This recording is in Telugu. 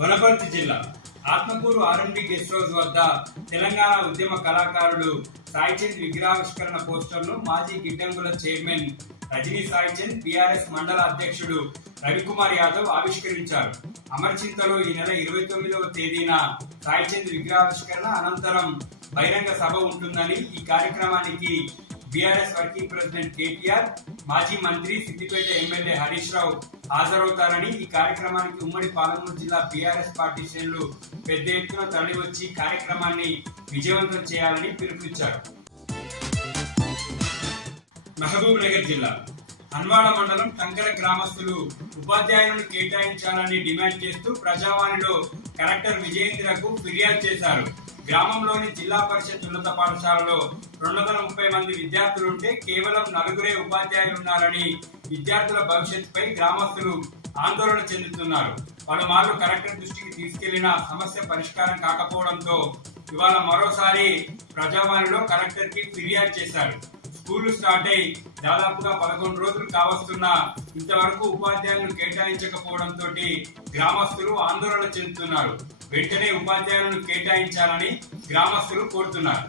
వనపర్తి జిల్లా ఆత్మకూరు ఆర్ఎండి గెస్ట్ హౌస్ వద్ద తెలంగాణ ఉద్యమ కళాకారుడు సాయిచంద్ విగ్రహావిష్కరణ పోస్టర్ను మాజీ గిడ్డంగుల చైర్మన్ రజనీ సాయిచంద్ బీఆర్ఎస్ మండల అధ్యక్షుడు రవికుమార్ యాదవ్ ఆవిష్కరించారు. అమర్చింతలో ఈ నెల 29వ తేదీన సాయిచంద్ విగ్రహావిష్కరణ అనంతరం బహిరంగ సభ ఉంటుందని, ఈ కార్యక్రమానికి బీఆర్ఎస్ వర్కింగ్ ప్రెసిడెంట్ కేటీఆర్, మాజీ మంత్రి సిద్దిపేట ఎమ్మెల్యే హరీష్ రావు హాజరవుతారని, ఈ కార్యక్రమానికి ఉమ్మడి పాలమూరు జిల్లా బీఆర్ఎస్ పార్టీ శ్రేణులు పెద్ద ఎత్తున తరలివచ్చి కార్యక్రమాన్ని విజయవంతం చేయాలని పిలుపునిచ్చారు. మహబూబ్ నగర్ జిల్లా హన్వాడ మండలం టంకర గ్రామస్తులు ఉపాధ్యాయులను కేటాయించాలని డిమాండ్ చేస్తూ ప్రజావాణిలో కలెక్టర్ విజయేంద్రకు ఫిర్యాదు చేశారు. గ్రామంలోని జిల్లా పరిషత్ ఉన్నత పాఠశాలలో 230 మంది విద్యార్థులుంటే కేవలం 4 ఉపాధ్యాయులున్నారని, విద్యార్థుల భవిష్యత్తుపై గ్రామస్తులు ఆందోళన చెందుతున్నారు. పలుమార్లు కలెక్టర్ దృష్టికి తీసుకెళ్లిన సమస్య పరిష్కారం కాకపోవడంతో ఇవాళ మరోసారి ప్రజావాణిలో కలెక్టర్ కి ఫిర్యాదు చేశారు. స్కూళ్లు స్టార్ట్ అయి దాదాపుగా 11 రోజులు కావస్తున్నా ఇంతవరకు ఉపాధ్యాయులను కేటాయించకపోవడంతో గ్రామస్తులు ఆందోళన చెందుతున్నారు. వెంటనే ఉపాధ్యాయులను కేటాయించాలని గ్రామస్తులు కోరుతున్నారు.